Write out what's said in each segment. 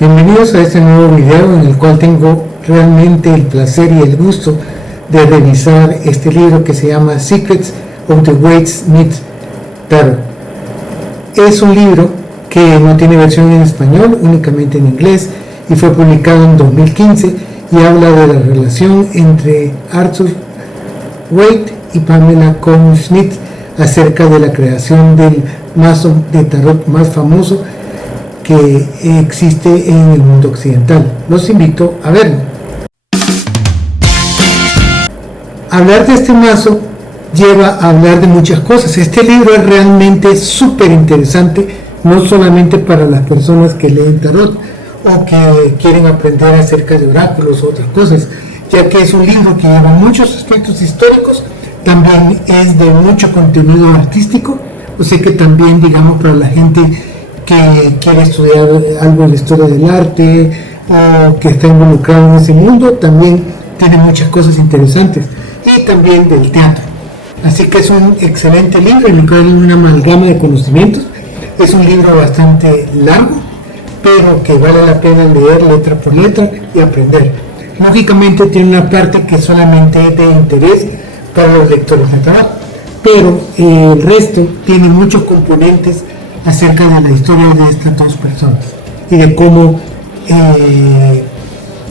Bienvenidos a este nuevo video en el cual tengo realmente el placer y el gusto de revisar este libro que se llama Secrets of the Great Smith Tarot. Es un libro que no tiene versión en español, únicamente en inglés, y fue publicado en 2015 y habla de la relación entre Arthur Waite y Pamela Colm Smith acerca de la creación del mazo de tarot más famoso que existe en el mundo occidental. Los invito a verlo. Hablar de este mazo lleva a hablar de muchas cosas. Este libro es realmente súper interesante, no solamente para las personas que leen tarot o que quieren aprender acerca de oráculos o otras cosas, ya que es un libro que lleva muchos aspectos históricos, también es de mucho contenido artístico, o sea que también, digamos, para la gente que quiere estudiar algo de la historia del arte o que está involucrado en ese mundo, también tiene muchas cosas interesantes, y también del teatro. Así que es un excelente libro en el cual hay una amalgama de conocimientos. Es un libro bastante largo, pero que vale la pena leer letra por letra y aprender. Lógicamente tiene una parte que solamente es de interés para los lectores de tarot, pero el resto tiene muchos componentes acerca de la historia de estas dos personas y de cómo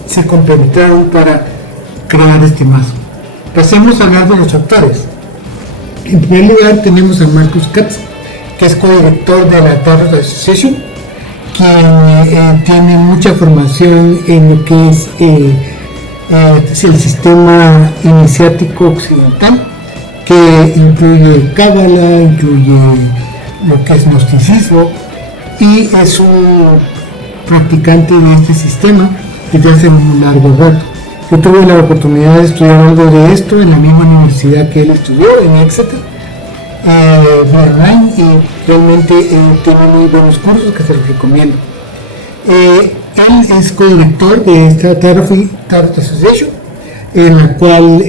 se complementaron para crear este mazo. Pasemos a hablar de los autores. En primer lugar tenemos a Marcus Katz, que es co-director de la Tarot Association, quien tiene mucha formación en lo que es el sistema iniciático occidental, que incluye cábala, incluye lo que es gnosticismo, y es un practicante de este sistema desde hace un largo rato. Yo tuve la oportunidad de estudiar algo de esto en la misma universidad que él estudió, en Exeter, online, y realmente tiene muy buenos cursos que se los recomiendo. Él es co-director de esta Tarot Association, en la cual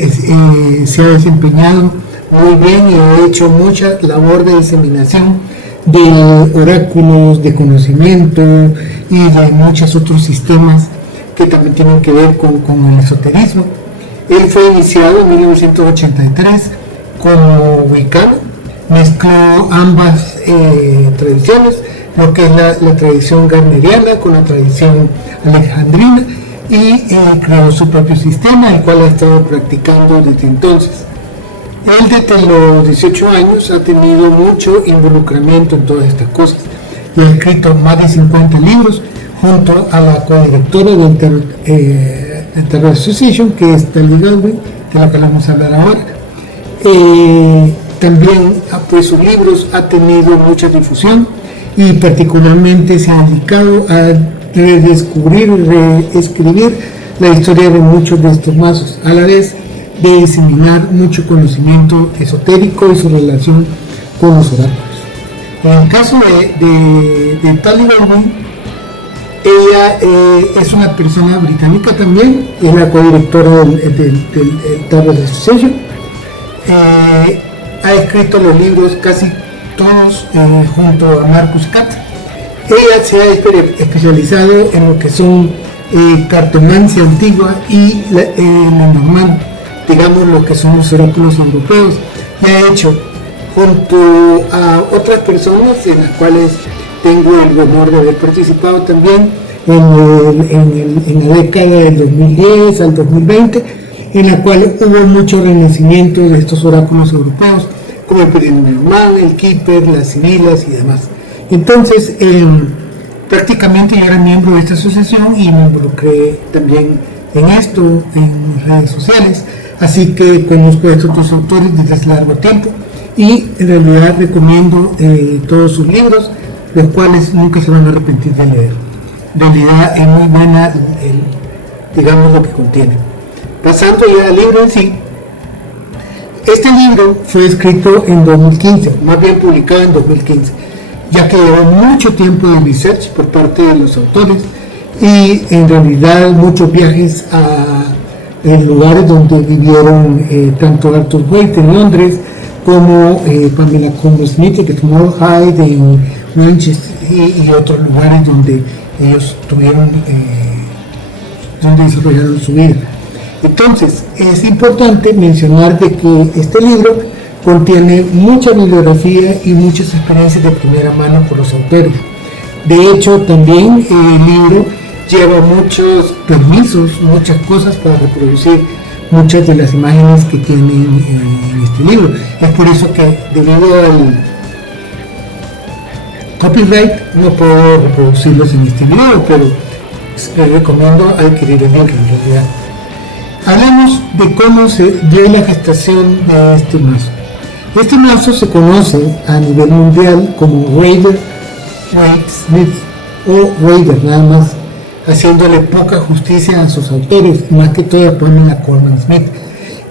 se ha desempeñado muy bien y ha hecho mucha labor de diseminación de oráculos, de conocimiento y de muchos otros sistemas que también tienen que ver con el esoterismo. Él fue iniciado en 1983 como wicano, mezcló ambas tradiciones, lo que es la tradición garneriana con la tradición alejandrina, y creó su propio sistema, el cual ha estado practicando desde entonces. Él desde los 18 años ha tenido mucho involucramiento en todas estas cosas y ha escrito más de 50 libros junto a la co-directora del Tarot Association, que es Tali Galway, de la que vamos a hablar ahora. También, pues, sus libros ha tenido mucha difusión y particularmente se ha dedicado a redescubrir, reescribir la historia de muchos de estos mazos, a la vez de diseminar mucho conocimiento esotérico y su relación con los oráculos. En el caso de Tali Galway, ella es una persona británica también, es la co-directora del Tarot Association. Ha escrito los libros casi todos junto a Marcus Katz. Ella se ha especializado en lo que son cartomancia antigua y la normal, digamos lo que son los oráculos europeos, y ha hecho junto a otras personas en las cuales tengo el honor de haber participado también en la década del 2010 al 2020, en la cual hubo mucho renacimiento de estos oráculos europeos, como el Perinormal, el Keeper, las Sibilas y demás. Entonces, prácticamente yo era miembro de esta asociación y me involucré también en esto, en redes sociales, así que conozco a estos dos autores desde hace largo tiempo y en realidad recomiendo todos sus libros, los cuales nunca se van a arrepentir de leer. En realidad es muy buena, digamos, lo que contiene. Pasando ya al libro en sí, este libro fue escrito en 2015, más bien publicado en 2015, ya que llevó mucho tiempo de research por parte de los autores y en realidad muchos viajes a lugares donde vivieron tanto Arthur Waite en Londres como Pamela Colm Smith, que tomó Hyde en Manchester y otros lugares donde ellos tuvieron, donde desarrollaron su vida. Entonces, es importante mencionar de que este libro contiene mucha bibliografía y muchas experiencias de primera mano por los autores. De hecho, también el libro lleva muchos permisos, muchas cosas para reproducir muchas de las imágenes que tienen en este libro. Es por eso que, debido al copyright, no puedo reproducirlos en este video, pero les recomiendo adquirir el libro en realidad. Hablamos de cómo se dio la gestación de este mazo. Este mazo se conoce a nivel mundial como Rider Waite Smith o Rider, nada más, haciéndole poca justicia a sus autores, más que todo ponen a Coleman Smith.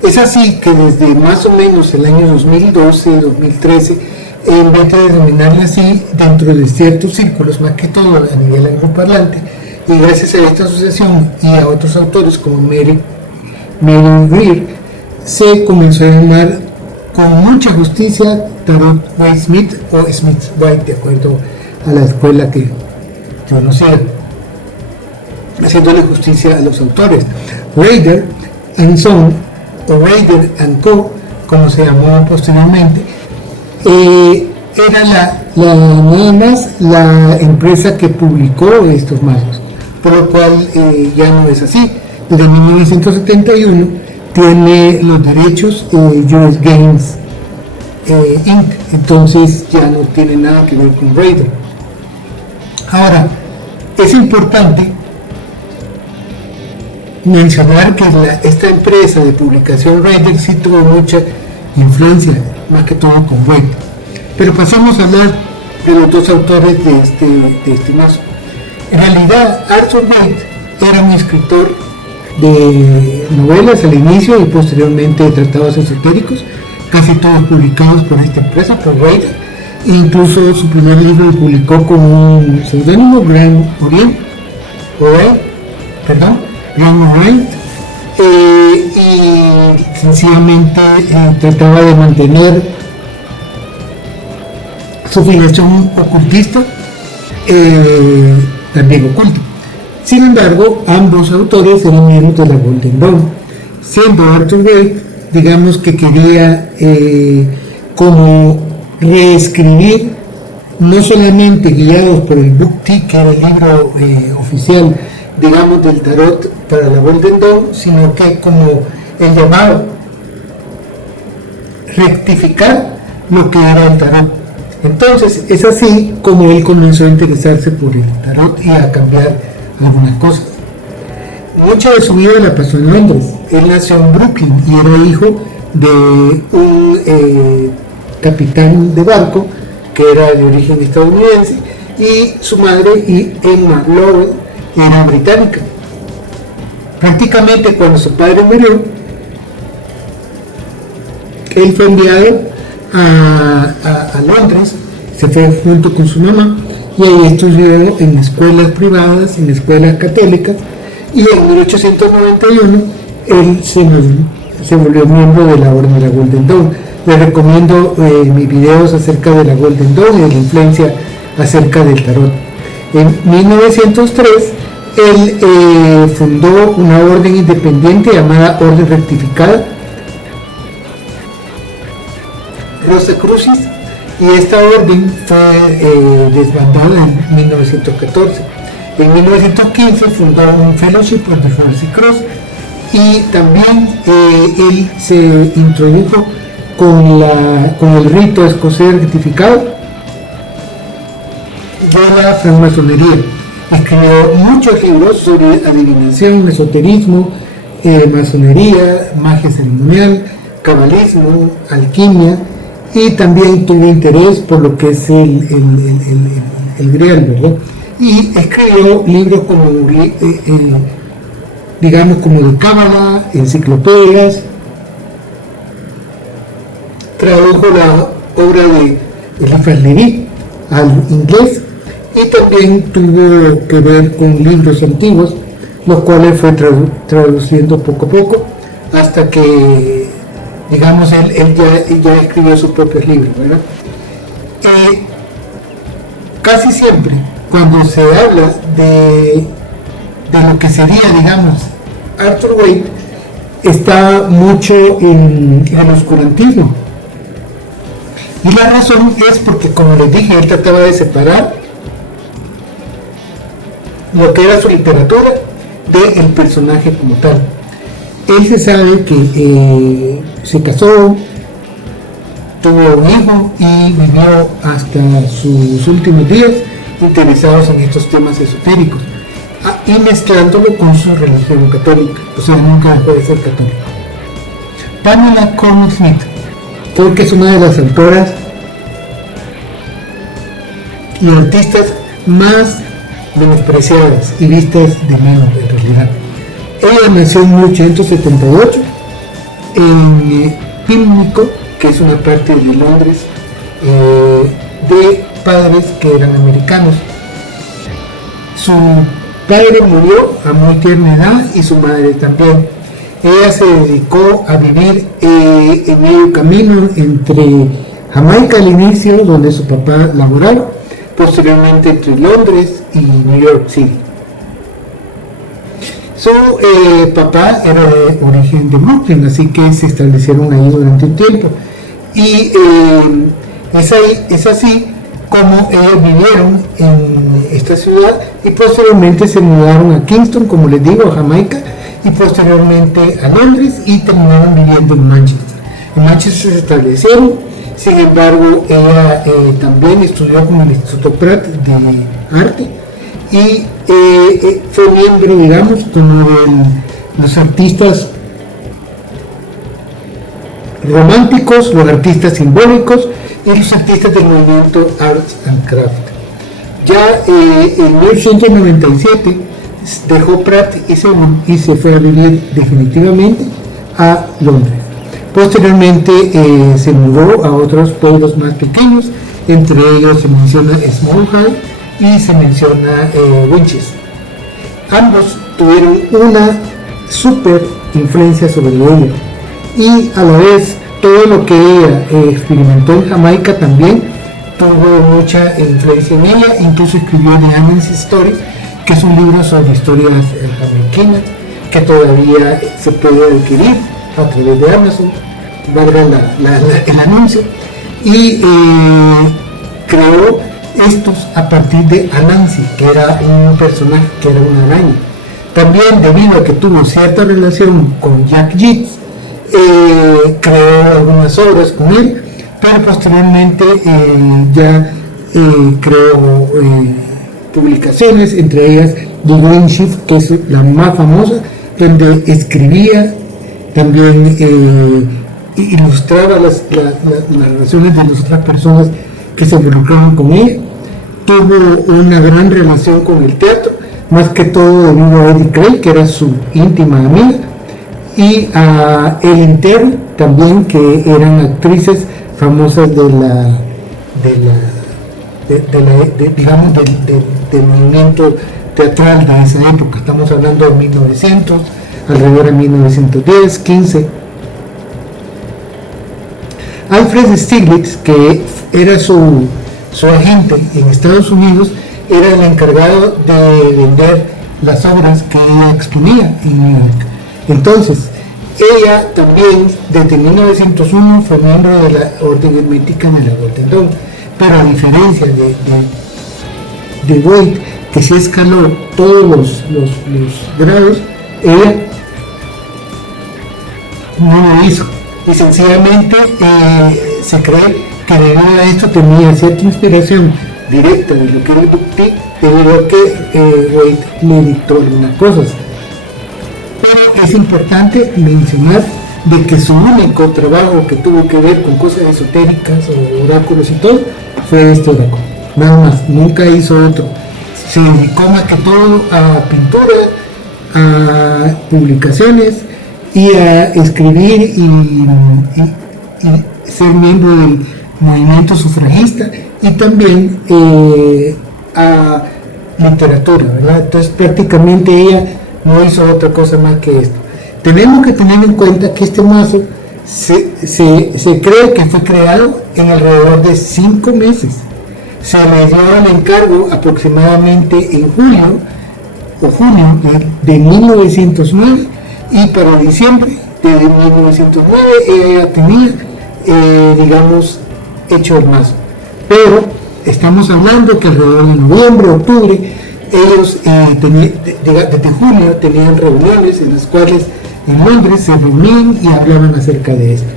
Es así que desde más o menos el año 2012-2013, en vez de denominarla así, dentro de ciertos círculos, más que todo a nivel angloparlante, y gracias a esta asociación y a otros autores como Mary Greer, se comenzó a llamar con mucha justicia Tarot Waite Smith o Smith White, de acuerdo a la escuela que conocía, haciéndole justicia a los autores. Rider and Son, o Rider and Co, como se llamó posteriormente, era nada más la empresa que publicó estos mazos, por lo cual ya no es así. Desde 1971 tiene los derechos US Games Inc., entonces ya no tiene nada que ver con Rider. Ahora, es importante mencionar que esta empresa de publicación Rider sí tuvo mucha influencia, más que todo con Waite. Pero pasamos a hablar de los dos autores de este mazo. En realidad, Arthur Waite era un escritor de novelas al inicio y posteriormente de tratados esotéricos, casi todos publicados por esta empresa, por Waite. Incluso su primer libro lo publicó con un seudónimo, Graham Wright, y sencillamente trataba de mantener su filiación ocultista, también oculta. Sin embargo, ambos autores eran miembros de la Golden Dawn, siendo Arthur Waite, digamos que quería como reescribir, no solamente guiados por el Book Tea, que era el libro oficial, digamos, del tarot para la Golden Dawn, sino que como el llamado rectificar lo que era el tarot. Entonces es así como él comenzó a interesarse por el tarot y a cambiar algunas cosas. Mucha de su vida la pasó en Londres. Él nació en Brooklyn y era hijo de un capitán de barco que era de origen estadounidense, y su madre, Emma Lowell, era británica. Prácticamente cuando su padre murió, él fue enviado a Londres, se fue junto con su mamá, y ahí estudió en escuelas privadas, en escuelas católicas, y en 1891 él se volvió miembro de la Orden de la Golden Dawn. Les recomiendo mis videos acerca de la Golden Dawn y de la influencia acerca del tarot. En 1903 él fundó una orden independiente llamada Orden Rectificada, Rosacrucis, y esta orden fue desbandada en 1914. En 1915 fundó un Fellowship of the Holy Cross, y también él se introdujo con el rito escocés rectificado de la francmasonería. Escribió muchos libros sobre adivinación, esoterismo, masonería, magia ceremonial, cabalismo, alquimia, y también tuvo interés por lo que es el Grial, ¿verdad? Y escribió libros como, digamos, como de cábala, enciclopedias, tradujo la obra de Eliphas Levi al inglés, y también tuvo que ver con libros antiguos, los cuales fue traduciendo poco a poco, hasta que, digamos, él ya escribió sus propios libros, ¿verdad? Casi siempre cuando se habla de lo que sería, digamos, Arthur Waite, está mucho en el oscurantismo. Y la razón es porque, como les dije, él trataba de separar lo que era su literatura del personaje como tal. Él se sabe que se casó, tuvo un hijo y vivió hasta sus últimos días interesados en estos temas esotéricos y mezclándolo con su religión católica, o sea, nunca dejó de ser católico. Pamela Colman Smith, creo que es una de las autoras y artistas más menospreciadas y vistas de menos en realidad. Ella nació en 1878 en Pimlico, que es una parte de Londres, de padres que eran americanos. Su padre murió a muy tierna edad y su madre también. Ella se dedicó a vivir en medio camino entre Jamaica al inicio, donde su papá laboraba, posteriormente entre Londres y New York City. Su papá era de origen de Brooklyn, así que se establecieron ahí durante un tiempo. Y es así como ellos vivieron en esta ciudad y posteriormente se mudaron a Kingston, como les digo, a Jamaica, y posteriormente a Londres y terminaron viviendo en Manchester. En Manchester se establecieron. Sin embargo, ella también estudió con el Instituto Pratt de Arte y fue miembro, digamos, como de los artistas románticos, los artistas simbólicos y los artistas del movimiento Arts and Craft. Ya en 1897 dejó Pratt y se fue a vivir definitivamente a Londres. Posteriormente se mudó a otros pueblos más pequeños, entre ellos se menciona Small High y se menciona Winchester. Ambos tuvieron una super influencia sobre ella y a la vez todo lo que ella experimentó en Jamaica también tuvo mucha influencia en ella. Incluso escribió The Anan's Story, que es un libro sobre historias jamaiquinas que todavía se puede adquirir a través de Amazon, valga el anuncio, y creó estos a partir de Anansi, que era un personaje, que era una araña. También, debido a que tuvo cierta relación con Jack Yeats, creó algunas obras con él, pero posteriormente ya creó publicaciones, entre ellas The Green Shift, que es la más famosa, donde escribía, también ilustraba las relaciones de las otras personas que se involucraban con él. Tuvo una gran relación con el teatro, más que todo debido a Eddie Craig, que era su íntima amiga, y a Ellen Terry también, que eran actrices famosas del movimiento teatral de esa época. Estamos hablando de 1900, alrededor de 1910, 15. Alfred Stieglitz, que era su agente en Estados Unidos, era el encargado de vender las obras que ella exponía en New York. Entonces, ella también desde 1901 fue miembro de la Orden Hermética de la Golden Dawn, pero a diferencia de Waite, que se escaló todos los grados, ella no lo hizo. Y sencillamente se cree que debido a esto tenía cierta inspiración directa de lo que era el Bhakti, debido a que Waite le dictó algunas cosas. Pero es importante mencionar de que su único trabajo que tuvo que ver con cosas esotéricas o oráculos y todo fue este oráculo, nada más, nunca hizo otro. Se dedicó más que todo a pintura, a publicaciones y a escribir y ser miembro del movimiento sufragista y también a literatura, ¿verdad? Entonces prácticamente ella no hizo otra cosa más que esto. Tenemos que tener en cuenta que este mazo se cree que fue creado en alrededor de 5 meses. Se le dio el encargo aproximadamente en julio o junio de 1909, y para diciembre de 1909 ella ya tenía, digamos, hecho el mazo. Pero estamos hablando que alrededor de noviembre, octubre, ellos desde julio tenían reuniones en las cuales en Londres se reunían y hablaban acerca de esto,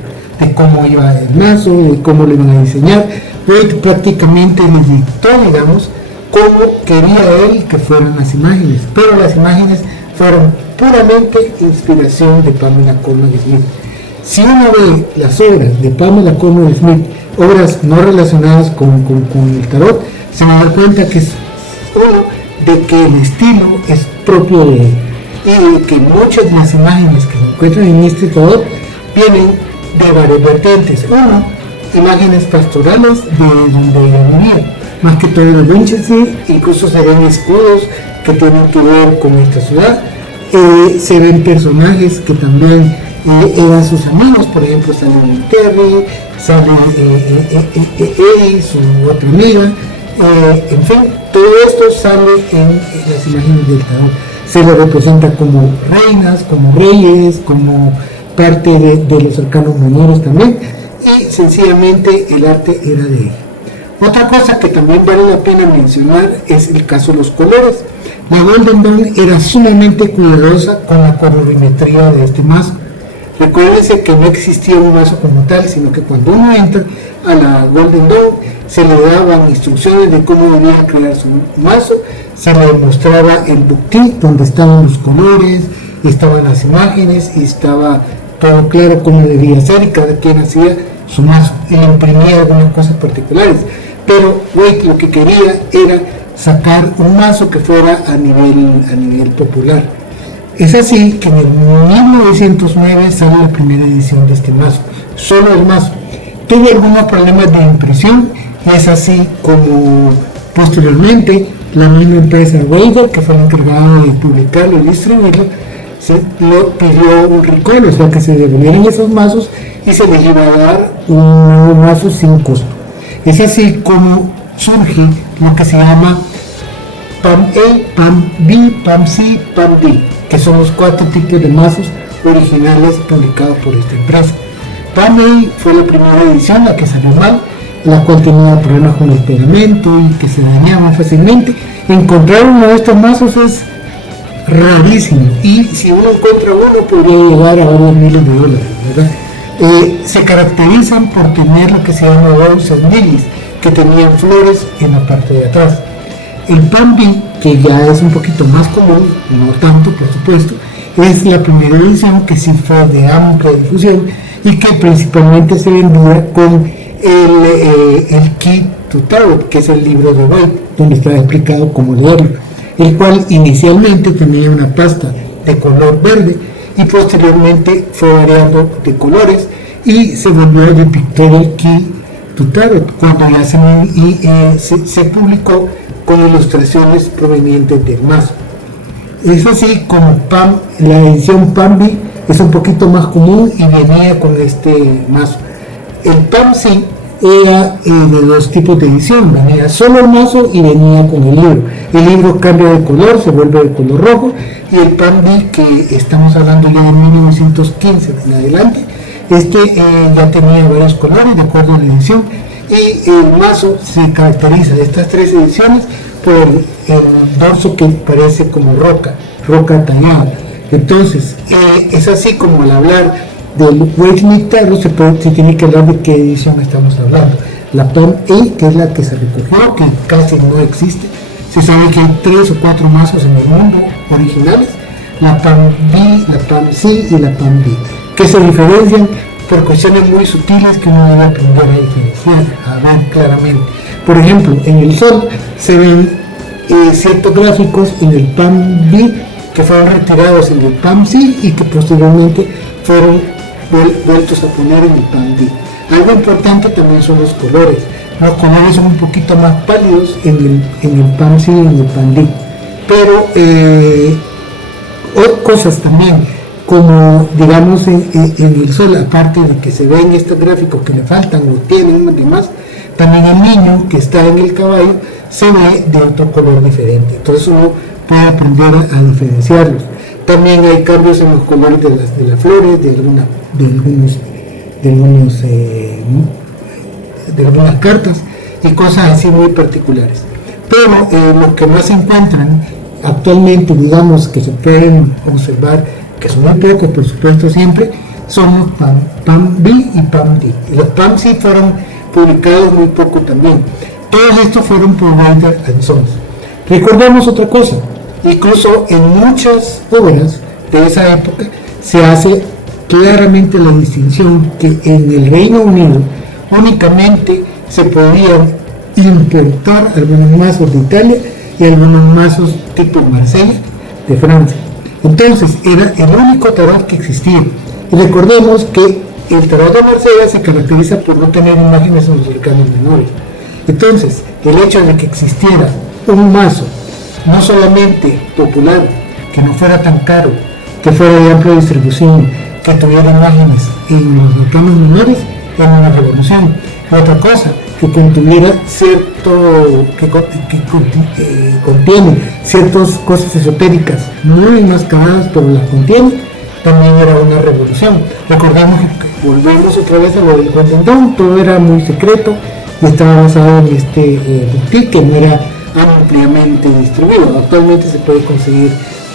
de cómo iba el mazo, de cómo lo iban a diseñar. Wade prácticamente les dictó, digamos, cómo quería él que fueran las imágenes, pero las imágenes fueron puramente inspiración de Pamela Colman Smith. Si uno ve las obras de Pamela Colman Smith, obras no relacionadas con el tarot, se va a dar cuenta que es uno, de que el estilo es propio de él, y de que muchas de las imágenes que se encuentran en este tarot vienen de varias vertientes. Uno, imágenes pastorales de donde ella vivía, más que todo en Winchester, incluso se ven escudos que tienen que ver con esta ciudad. Se ven personajes que también eran sus amigos, por ejemplo sale Terry, sale Eddie, su otra amiga, en fin, todo esto sale en las imágenes del tarot. Se le representa como reinas, como reyes, como parte de los arcanos menores también, y sencillamente el arte era de ella. Otra cosa que también vale la pena mencionar es el caso de los colores. La Golden Dawn era sumamente cuidadosa con la colorimetría de este mazo. Recuérdense que no existía un mazo como tal, sino que cuando uno entra a la Golden Dawn se le daban instrucciones de cómo debía crear su mazo, se le mostraba el booklet donde estaban los colores, estaban las imágenes y estaba todo claro cómo debía ser, y cada quien hacía su mazo y le imprimía algunas cosas particulares. Pero Wade lo que quería era sacar un mazo que fuera a nivel popular. Es así que en el 1909 sale la primera edición de este mazo, solo el mazo. Tuvo algunos problemas de impresión, y es así como posteriormente la misma empresa Waver, que fue la encargada de publicarlo y distribuirlo, lo pidió un recall, o sea que se devolvieran esos mazos y se les iba a dar un nuevo mazo sin costo. Es así como surge lo que se llama PAM A, PAM B, PAM C, PAM D, que son los 4 tipos de mazos originales publicados por esta empresa. PAM A fue la primera edición, la que salió mal, la cual tenía problemas con el pegamento y que se dañaba fácilmente. Encontrar uno de estos mazos es rarísimo, y si uno encuentra uno podría llegar a varios miles de dólares, ¿verdad? Se caracterizan por tener lo que se llama roses lilies, que tenían flores en la parte de atrás. El PAM B, que ya es un poquito más común, no tanto por supuesto, es la primera edición que sí fue de amplia difusión y que principalmente se vendía con el Key to Tarot, que es el libro de Wade, donde está explicado cómo leerlo, el cual inicialmente tenía una pasta de color verde y posteriormente fue variando de colores y se volvió el Pictorial Key to Tarot cuando ya se publicó con ilustraciones provenientes del mazo. Es así como la edición PAM B es un poquito más común y venía con este mazo. El PAM C era de dos tipos de edición, venía solo el mazo y venía con el libro. El libro cambia de color, se vuelve de color rojo, y el PAM B, que estamos hablando ya de 1915 en adelante, ya tenía varios colores de acuerdo a la edición, y el mazo se caracteriza de estas 3 ediciones por el dorso que parece como roca tallada. Entonces es así como al hablar del Wade Tarot se tiene que hablar de qué edición estamos hablando. La PAM A, que es la que se recogió, que casi no existe, se sabe que hay 3 o 4 mazos en el mundo originales, la PAM B, la PAM C y la PAM D, que se diferencian por cuestiones muy sutiles que uno debe aprender a diferenciar, a ver claramente. Por ejemplo, en el sol se ven ciertos gráficos en el PAM B que fueron retirados en el PAM C y que posteriormente fueron vueltos a poner en el PAM D. Algo importante también son los colores. Los colores son un poquito más pálidos en el PAM C y en el PAM D. Pero cosas también, como digamos en el sol, aparte de que se ven estos gráficos que le faltan o tienen unos demás, también el niño que está en el caballo se ve de otro color diferente. Entonces uno puede aprender a diferenciarlos. También hay cambios en los colores de las flores, de algunas cartas y cosas así muy particulares. Pero lo que más se encuentran actualmente, digamos, que se pueden observar, que son muy pocos, por supuesto, siempre, son los PAM-B y PAM-D. Y los PAM-C fueron publicados muy poco también. Todos estos fueron por Wilder & Sons. Recordemos otra cosa, incluso en muchas obras de esa época se hace claramente la distinción que en el Reino Unido únicamente se podían importar algunos mazos de Italia y algunos mazos tipo Marsella de Francia. Entonces era el único tarot que existía. Y recordemos que el tarot de Marsella se caracteriza por no tener imágenes en los arcanos menores. Entonces, el hecho de que existiera un mazo no solamente popular, que no fuera tan caro, que fuera de amplia distribución, que tuviera imágenes en los arcanos menores, era una revolución. Otra cosa, que contuviera contiene ciertas cosas esotéricas muy enmascaradas, pero las contiene, también era una revolución. Recordemos que volvemos otra vez a lo del Golden Dawn, todo era muy secreto y estaba basado en este boutique que no era ampliamente distribuido. Actualmente se puede conseguir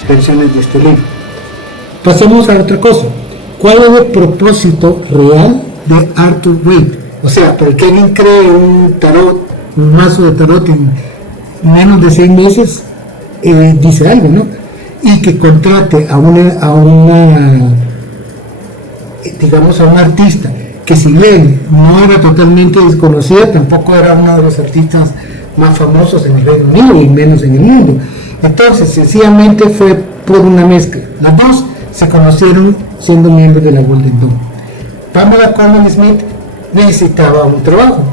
versiones de este libro. Pasemos a otra cosa. ¿Cuál es el propósito real de Arthur Waite? O sea, para que alguien cree un mazo de tarot en menos de 6 meses, dice algo, ¿no? Y que contrate a una artista que, si bien no era totalmente desconocida, tampoco era uno de los artistas más famosos en el Reino Unido y menos en el mundo. Entonces, sencillamente fue por una mezcla. Los dos se conocieron siendo miembros de la Golden Dawn. Pamela Colman Smith necesitaba un trabajo,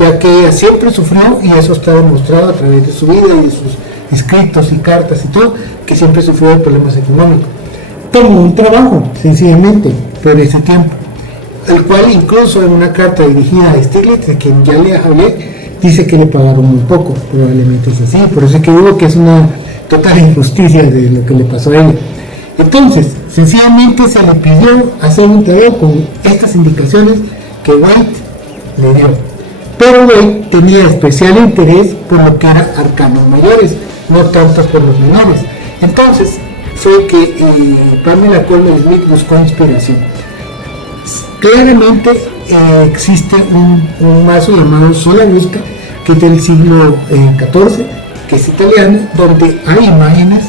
ya que ella siempre sufrió, y eso está demostrado a través de su vida y de sus escritos y cartas y todo, que siempre sufrió de problemas económicos. Tomó un trabajo, sencillamente, por ese tiempo, el cual incluso en una carta dirigida a Stiglitz, de quien ya le hablé, dice que le pagaron muy poco. Probablemente es así, por eso es que digo que es una total injusticia de lo que le pasó a ella. Entonces, sencillamente se le pidió hacer un trabajo con estas indicaciones que Waite le dio, pero Waite tenía especial interés por lo que eran arcanos mayores, no tanto por los menores. Entonces fue que Pamela Colman Smith buscó inspiración. Claramente existe un mazo llamado Sola Busca, que es del siglo XIV, que es italiano, donde hay imágenes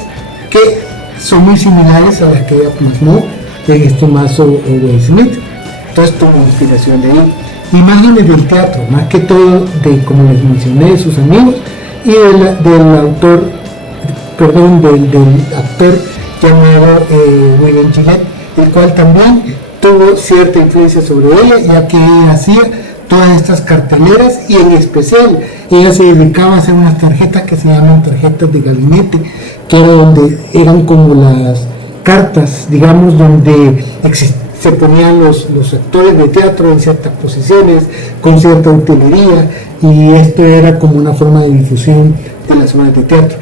que son muy similares a las que ella plasmó en este mazo Waite Smith. Entonces tuvo inspiración de él. Imágenes del teatro, más que todo de, como les mencioné, de sus amigos y del actor llamado William Gillette, el cual también tuvo cierta influencia sobre ella, ya que ella hacía todas estas carteleras, y en especial ella se dedicaba a hacer unas tarjetas que se llaman tarjetas de gabinete, que era donde eran como las cartas, digamos, donde se ponían los actores de teatro en ciertas posiciones, con cierta utilería, y esto era como una forma de difusión de las obras de teatro.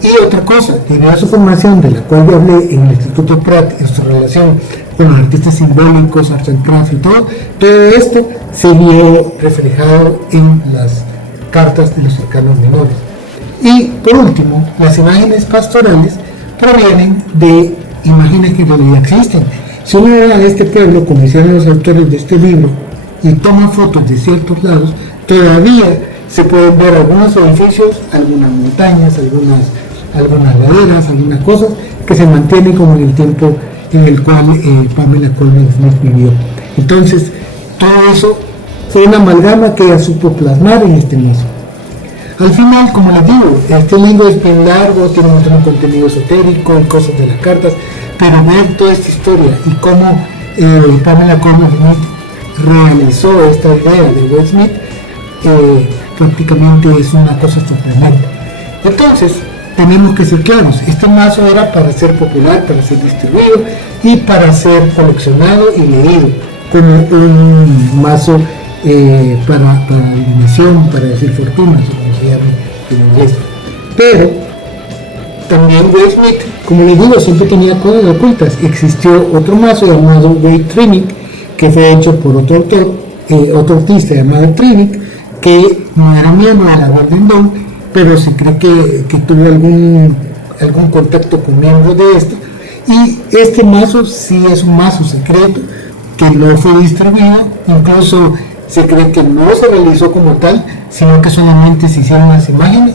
Y otra cosa, debido a su formación, de la cual yo hablé en el Instituto Pratt, en su relación con los artistas simbólicos, arts and crafts y todo esto se vio reflejado en las cartas de los arcanos menores. Y por último, las imágenes pastorales provienen de imágenes que en realidad existen. Si uno va a este pueblo, como hicieron los autores de este libro, y toma fotos de ciertos lados, todavía se pueden ver algunos edificios, algunas montañas, algunas laderas, algunas cosas que se mantienen como en el tiempo en el cual Pamela Colman Smith vivió. Entonces, todo eso fue una amalgama que ella supo plasmar en este mazo. Al final, como les digo, este libro es bien largo, tiene un contenido esotérico, cosas de las cartas, pero ver toda esta historia y cómo Pamela Colman Smith realizó esta idea de Waite Smith, prácticamente es una cosa sorprendente. Entonces, tenemos que ser claros, este mazo era para ser popular, para ser distribuido y para ser coleccionado y leído como un mazo para adivinación, para decir fortunas, o como se llama en inglés. Pero también Wade Smith, como les digo, siempre tenía cosas ocultas. Existió otro mazo llamado Wade Trinic, que fue hecho por otro autor, otro artista llamado Trinic, que no era miembro de la Golden Dawn, pero se cree que tuvo algún contacto con miembros de esto. Y este mazo sí es un mazo secreto que no fue distribuido, incluso se cree que no se realizó como tal, sino que solamente se hicieron las imágenes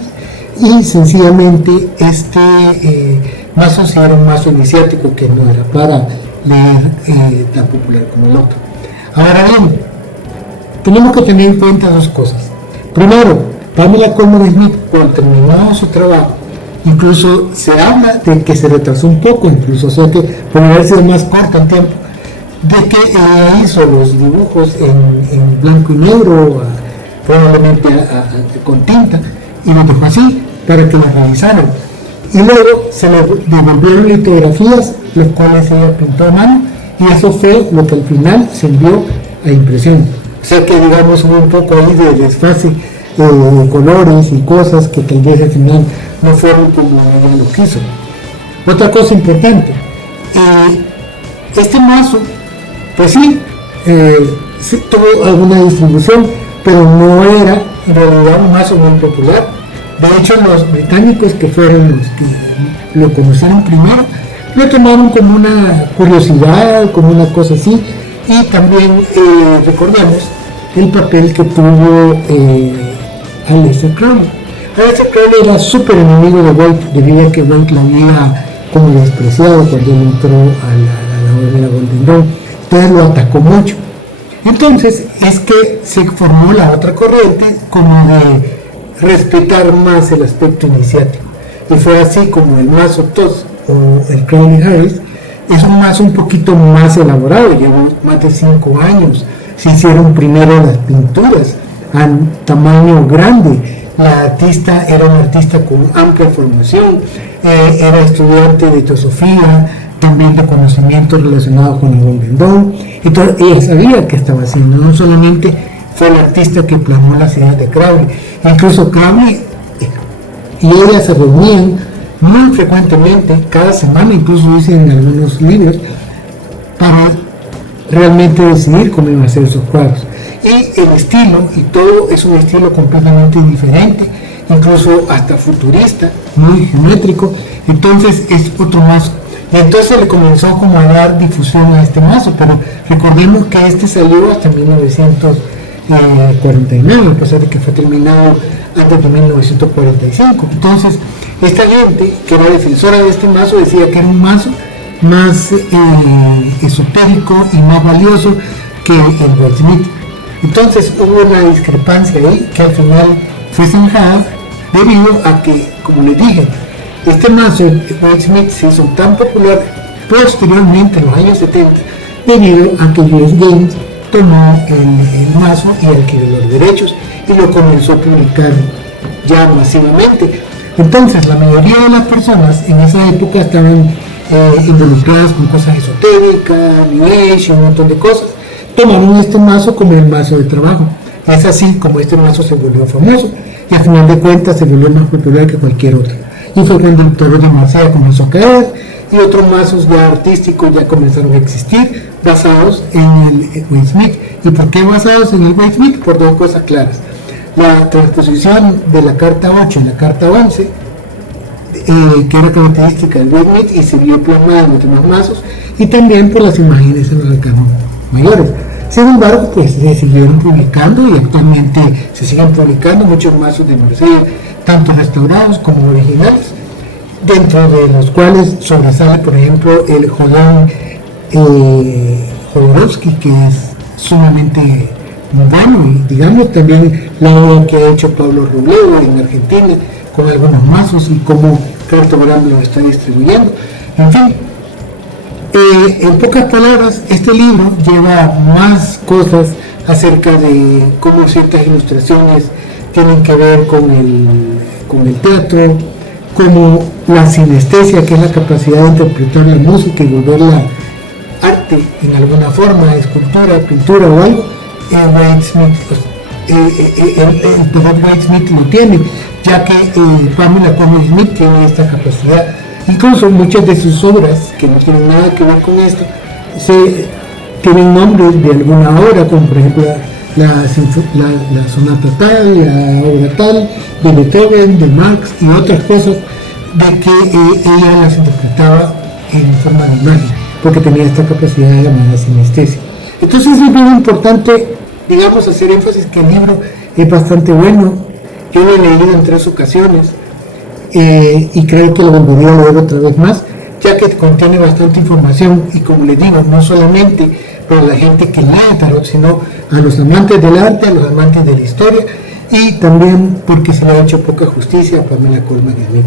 y sencillamente este mazo sí era un mazo iniciático que no era para leer tan popular como el otro. Ahora bien, tenemos que tener en cuenta dos cosas. Primero, Pamela Colman Smith, cuando terminó su trabajo, incluso se habla de que se retrasó un poco, incluso, o sea que por haber sido más corto el tiempo, de que hizo los dibujos en blanco y negro, probablemente con tinta, y los dejó así para que los revisaran. Y luego se le devolvieron litografías, las cuales ella pintó a mano, y eso fue lo que al final se envió a impresión. O sea que, digamos, hubo un poco ahí de desfase de colores y cosas que tal vez al final no fueron como ella lo quiso. Otra cosa importante, este mazo, pues sí tuvo alguna distribución, pero no era en realidad un mazo muy popular. De hecho, los británicos, que fueron los que lo conocieron primero, lo tomaron como una curiosidad, como una cosa así, y también recordemos el papel que tuvo Aleister Crowley. Aleister Crowley era súper enemigo de Wade, debido a que Wade la había como despreciado cuando él entró a la orden de la Golden Dawn, entonces lo atacó mucho. Entonces es que se formó la otra corriente como de respetar más el aspecto iniciático, y fue así como el mazo TOS o el Crowley Harris es un mazo un poquito más elaborado. Llevó más de 5 años, se hicieron primero las pinturas a tamaño grande. La artista era una artista con amplia formación, era estudiante de teosofía, también de conocimientos relacionados con el Golden Dawn. Entonces ella sabía qué estaba haciendo, no solamente fue el artista que plasmó las ideas de Crowley. Incluso Crowley y ella se reunían muy frecuentemente, cada semana, incluso dicen en algunos libros, para realmente decidir cómo iban a ser sus cuadros. Y el estilo, y todo es un estilo completamente diferente, incluso hasta futurista, muy geométrico. Entonces es otro mazo. Y entonces le comenzó como a dar difusión a este mazo, pero recordemos que este salió hasta 1949, a pesar de que fue terminado antes de 1945. Entonces esta gente que era defensora de este mazo decía que era un mazo más esotérico y más valioso que el Wade Smith. Entonces hubo una discrepancia ahí que al final fue zanjada debido a que, como les dije, este mazo Wade Smith se hizo tan popular posteriormente en los años 70 debido a que US Games tomó el mazo y adquirió los derechos y lo comenzó a publicar ya masivamente. Entonces la mayoría de las personas en esa época estaban involucradas con cosas esotéricas, New Age, un montón de cosas. Tomaron este mazo como el mazo de trabajo. Es así como este mazo se volvió famoso y al final de cuentas se volvió más popular que cualquier otro. Y fue cuando el Tarot de Marsella comenzó a caer y otros mazos ya artísticos ya comenzaron a existir basados en el Wade Smith. ¿Y por qué basados en el Wade Smith? Por dos cosas claras. La transposición de la carta 8 en la carta 11, que era característica del Wade Smith y se vio plasmada en los demás mazos, y también por las imágenes en los arcanos mayores. Sin embargo, pues se siguieron publicando y actualmente se siguen publicando muchos mazos de Marsella, tanto restaurados como originales, dentro de los cuales sobresale, por ejemplo, el Jodón Jodorowsky, que es sumamente bueno, y digamos también la obra que ha hecho Pablo Robledo en Argentina con algunos mazos y cómo Cartogram lo está distribuyendo. En fin, en pocas palabras, este libro lleva más cosas acerca de cómo ciertas ilustraciones tienen que ver con el teatro, como la sinestesia, que es la capacidad de interpretar la música y volverla arte en alguna forma, escultura, pintura o algo, Wade Smith, el doctor Wade Smith lo tiene, ya que Pamela Colman Smith tiene esta capacidad. Incluso muchas de sus obras, que no tienen nada que ver con esto, tienen nombres de alguna obra, como por ejemplo la sonata tal, la obra tal, de Beethoven, de Marx y otras cosas, de que ella las interpretaba en forma de imagen, porque tenía esta capacidad de llamada sinestesia. Entonces es muy importante, digamos, hacer énfasis que el libro es bastante bueno. Yo lo he leído en 3 ocasiones y creo que lo volvería a leer otra vez más, ya que contiene bastante información y, como les digo, no solamente para la gente que lee tarot, sino a los amantes del arte, a los amantes de la historia, y también porque se le ha hecho poca justicia a Pamela Colman Smith.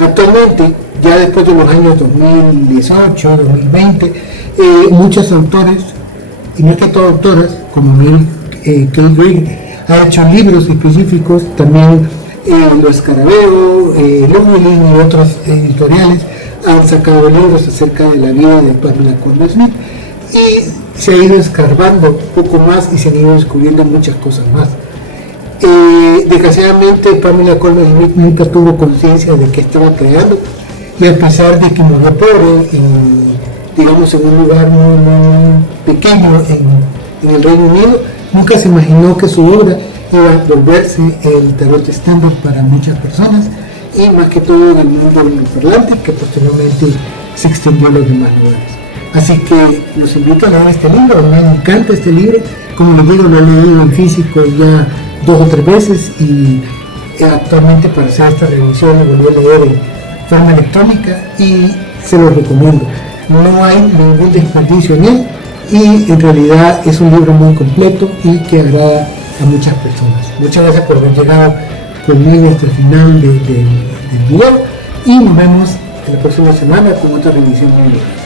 Actualmente, ya después de los años 2018, 2020, muchos autores, y más que todo autoras, como Mary Kay Gray, ha hecho libros específicos, también Los Escarabeo, Llewellyn y otras editoriales han sacado libros acerca de la vida de Pamela Colman Smith, y se ha ido escarbando un poco más y se han ido descubriendo muchas cosas más. Desgraciadamente Pamela Colman Smith nunca tuvo conciencia de que estaba creando, y a pesar de que murió pobre, digamos en un lugar muy pequeño en el Reino Unido, nunca se imaginó que su obra iba a volverse el tarot estándar para muchas personas, y más que todo en el mundo angloparlante, que posteriormente se extendió a los demás lugares. Así que los invito a leer este libro. A mí me encanta este libro, como les digo, lo he leído en físico ya 2 o 3 veces, y actualmente para hacer esta revisión lo volví a leer en forma electrónica y se lo recomiendo. No hay ningún desperdicio en él, y en realidad es un libro muy completo y que agrada a muchas personas. Muchas gracias por haber llegado conmigo hasta el final del video, y nos vemos la próxima semana con otra revisión muy buena.